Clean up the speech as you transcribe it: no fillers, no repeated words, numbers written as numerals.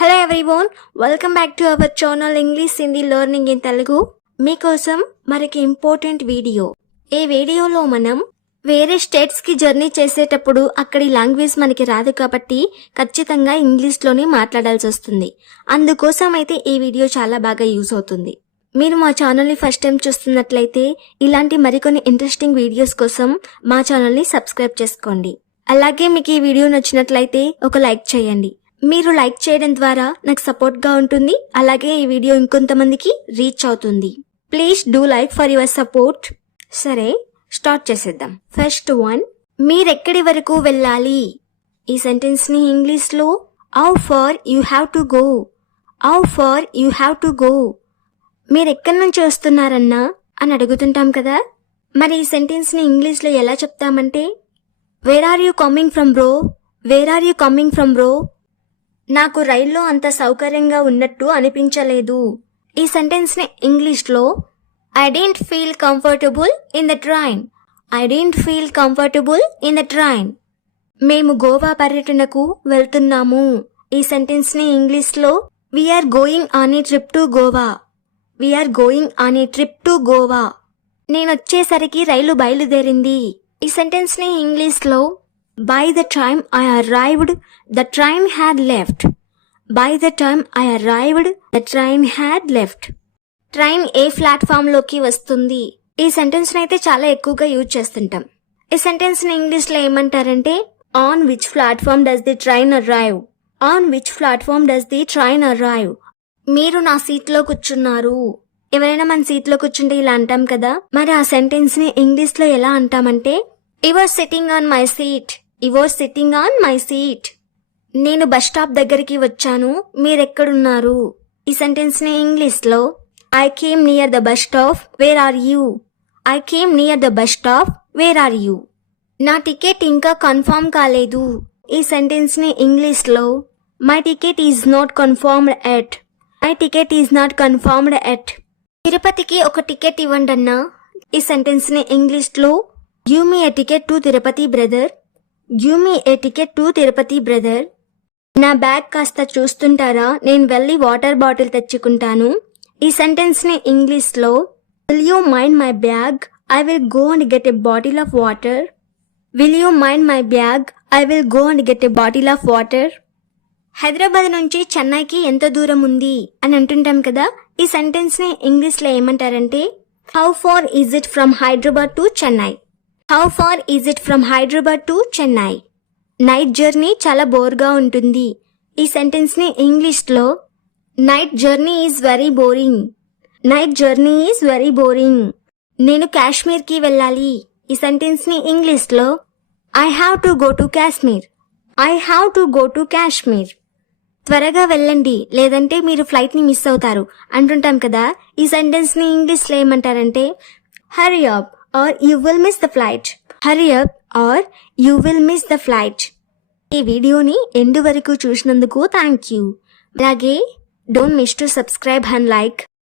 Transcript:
Hello everyone, welcome back to our channel English Hindi learning in Telugu. మీకోసం మరొక important video. ఈ వీడియోలో మనం వేరే స్టేట్స్ కి జర్నీ చేసేటప్పుడు అక్కడి లాంగ్వేజ్ మనకి రాదు కాబట్టి ఖచ్చితంగా ఇంగ్లీష్లోనే మాట్లాడాల్సి వస్తుంది. అందుకోసం అయితే ఈ వీడియో చాలా బాగా యూజ్ అవుతుంది. మీరు మా ఛానల్ని ఫస్ట్ టైం చూస్తున్నట్లయితే ఇలాంటి మరికొన్ని ఇంట్రెస్టింగ్ వీడియోస్ కోసం మా ఛానల్ని సబ్స్క్రైబ్ చేసుకోండి. అలాగే మీకు ఈ వీడియో నచ్చినట్లయితే ఒక లైక్ చేయండి. మీరు లైక్ చేయడం ద్వారా నాకు సపోర్ట్గా ఉంటుంది. అలాగే ఈ వీడియో ఇంకొంతమందికి రీచ్ అవుతుంది. Please do like for your support. సరే, స్టార్ట్ చేసేద్దాం. ఫస్ట్ వన్, మీరెక్కడి వరకు వెళ్ళాలి? ఈ సెంటెన్స్ ని ఇంగ్లీష్ లో how far you have to go, how far you have to go, మీరెక్కడి నుంచి వస్తున్నారన్నా అని అడుగుతుంటాం కదా. మరి ఈ సెంటెన్స్ ని ఇంగ్లీష్ లో ఎలా చెప్తామంటే, where are you coming from bro, where are you coming from bro. నాకు రైల్లో అంత సౌకర్యంగా ఉన్నట్టు అనిపించలేదు. ఈ సెంటెన్స్ ని ఇంగ్లీష్ లో I don't feel comfortable in the train, I don't feel comfortable in the train. మేము గోవా పర్యటనకు వెళ్తున్నాము. ఈ సెంటెన్స్ ని ఇంగ్లీష్ లో we're going on a trip to Goa, we're going on a trip to Goa. నేనొచ్చేసరికి రైలు బయలుదేరింది. ఈ సెంటెన్స్ ని ఇంగ్లీష్ లో by the time I arrived, the train had left. By the time I arrived, the train had left. Train A platform లోకి వస్తుంది. ఈ sentence అయితే చాలా ఎక్కువగా యూజ్ చేస్తుంటాం. ఈ సెంటెన్స్ ని ఇంగ్లీష్ లో ఏమంటారంటే, on which platform does the train arrive, on which platform does the train arrive. మీరు నా సీట్ లో కూర్చున్నారు. ఎవరైనా మన సీట్ లో కూర్చుంటే ఇలా అంటాం కదా. మరి ఆ సెంటెన్స్ ని ఇంగ్లీష్ లో ఎలా అంటామంటే, you are sitting on my seat, you are sitting on my seat. నేను బస్ స్టాప్ దగ్గరికి వచ్చాను, మీరెక్కడున్నారు. ఈ సెంటెన్స్ ని ఇంగ్లీష్ లో I came near the bus stop, where are you, I came near the bus stop, where are you. నా ticket ఇంకా confirm కాలేదు. ఈ సెంటెన్స్ ని ఇంగ్లీష్ లో my ticket is not confirmed yet, my ticket is not confirmed yet. తిరుపతికి ఒక ticket ఇవ్వండి అన్నా. ఈ సెంటెన్స్ ని ఇంగ్లీష్ లో give me a ticket to Tirupati brother, give me A ticket to Tirupati brother. నా బ్యాగ్ కాస్త చూస్తుంటారా, నేను వెళ్ళి వాటర్ బాటిల్ తెచ్చుకుంటాను. ఈ సెంటెన్స్ ని ఇంగ్లీష్ లో will you mind my bag, I will go and get a bottle of water, will you mind my bag, I will go and get a bottle of water. Hyderabad నుంచి చెన్నైకి ఎంత దూరం ఉంది అని అంటుంటాం కదా. ఈ సెంటెన్స్ ని ఇంగ్లీష్ లో ఏమంటారంటే, how far is it from Hyderabad to Chennai, how far is it from Hyderabad to Chennai. Night journey చాలా బోర్గా ఉంటుంది. ఈ సెంటెన్స్ ని ఇంగ్లీష్ లో night journey is very boring, night journey is very boring. నేను కాశ్మీర్ కి వెళ్ళాలి. ఈ సెంటెన్స్ ని ఇంగ్లీష్ లో I have to go to Kashmir, I have to go to Kashmir. త్వరగా వెళ్ళండి లేదంటే మీరు ఫ్లైట్ ని మిస్ అవుతారు అంటుంటాం కదా. ఈ సెంటెన్స్ ని ఇంగ్లీష్ లో ఏమంటారంటే, hurry up or you will miss the flight. Hurry up or you will miss the flight. ఈ వీడియోని ఎండు వరకు చూసినందుకు థ్యాంక్ యూ. అలాగే don't miss to subscribe and like.